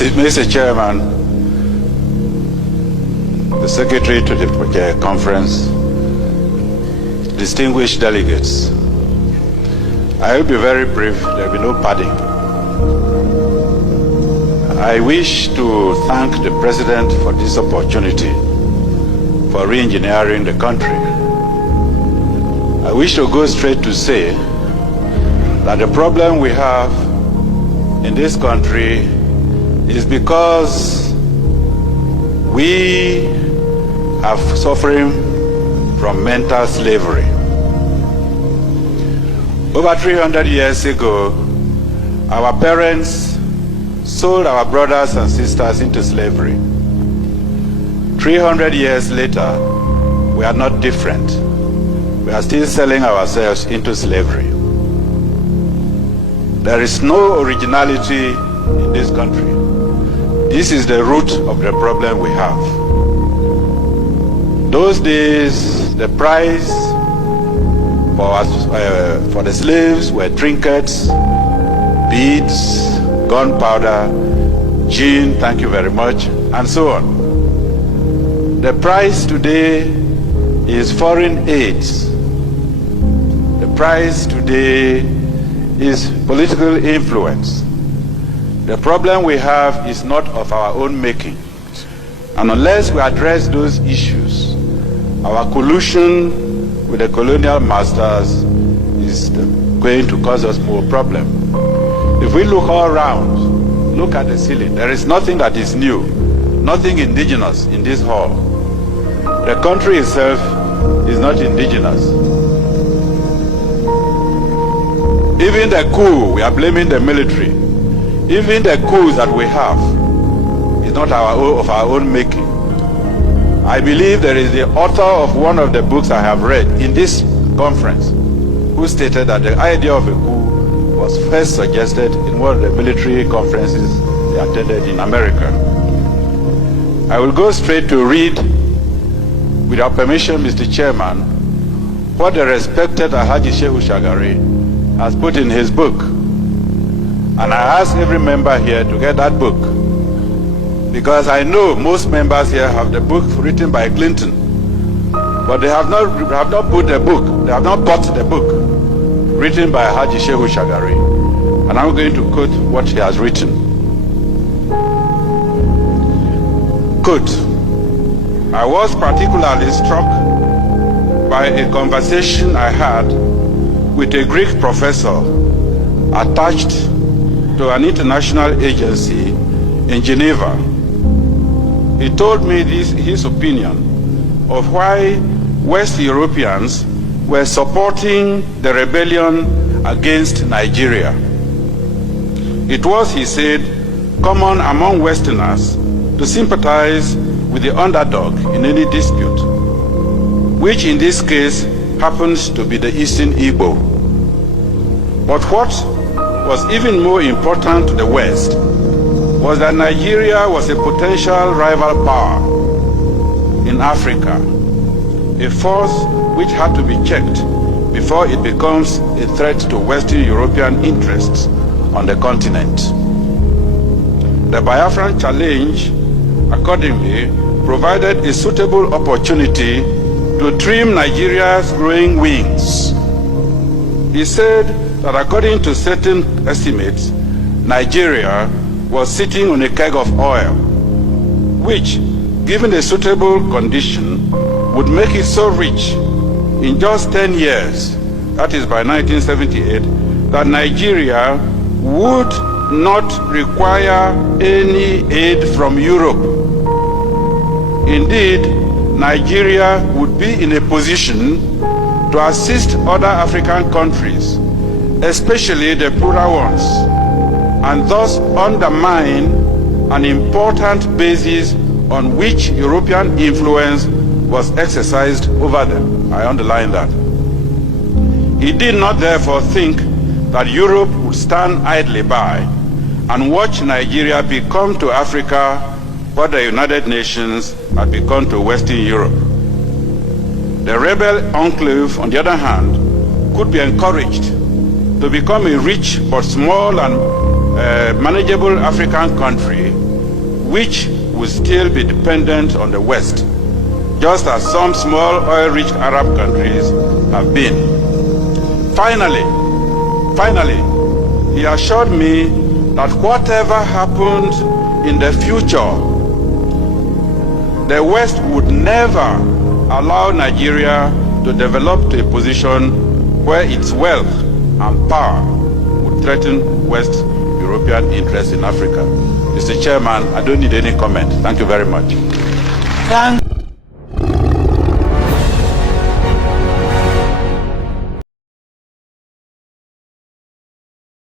Mr. Chairman, the Secretary to the conference, distinguished delegates, I will be very brief. There will be no padding. I wish to thank the President for this opportunity for re-engineering the country. I wish to go straight to say that the problem we have in this country is because we are suffering from mental slavery. Over 300 years ago, our parents sold our brothers and sisters into slavery. 300 years later, we are not different. We are still selling ourselves into slavery. There is no originality in this country. This is the root of the problem we have. Those days, the price for the slaves were trinkets, beads, gunpowder, gin, thank you very much, and so on. The price today is foreign aids. The price today is political influence. The problem we have is not of our own making. And unless we address those issues, our collusion with the colonial masters is going to cause us more problems. If we look all around, look at the ceiling, there is nothing that is new, nothing indigenous in this hall. The country itself is not indigenous. Even the coup, we are blaming the military. Even the coups that we have is not of our own making. I believe there is the author of one of the books I have read in this conference who stated that the idea of a coup was first suggested in one of the military conferences they attended in America. I will go straight to read, with your permission, Mr. Chairman, what the respected Alhaji Shehu Shagari has put in his book. And I ask every member here to get that book, because I know most members here have the book written by Clinton, but they have not put the book, they have not bought the book written by Haji Shehu Shagari. And I'm going to quote what he has written. Quote, I was particularly struck by a conversation I had with a Greek professor attached to an international agency in Geneva. He told me his opinion of why West Europeans were supporting the rebellion against Nigeria. It was, he said, common among Westerners to sympathize with the underdog in any dispute, which in this case happens to be the Eastern Igbo. But what was even more important to the West was that Nigeria was a potential rival power in Africa, a force which had to be checked before it becomes a threat to Western European interests on the continent. The Biafran challenge, accordingly, provided a suitable opportunity to trim Nigeria's growing wings. He said that according to certain estimates, Nigeria was sitting on a keg of oil, which, given a suitable condition, would make it so rich in just 10 years, that is by 1978, that Nigeria would not require any aid from Europe. Indeed, Nigeria would be in a position to assist other African countries, especially the poorer ones, and thus undermine an important basis on which European influence was exercised over them. I underline that. He did not therefore think that Europe would stand idly by and watch Nigeria become to Africa what the United Nations had become to Western Europe. The rebel enclave, on the other hand, could be encouraged to become a rich but small and manageable African country which will still be dependent on the West, just as some small oil-rich Arab countries have been. Finally, he assured me that whatever happened in the future, the West would never allow Nigeria to develop to a position where its wealth and power would threaten West European interests in Africa. Mr. Chairman, I don't need any comment. Thank you very much.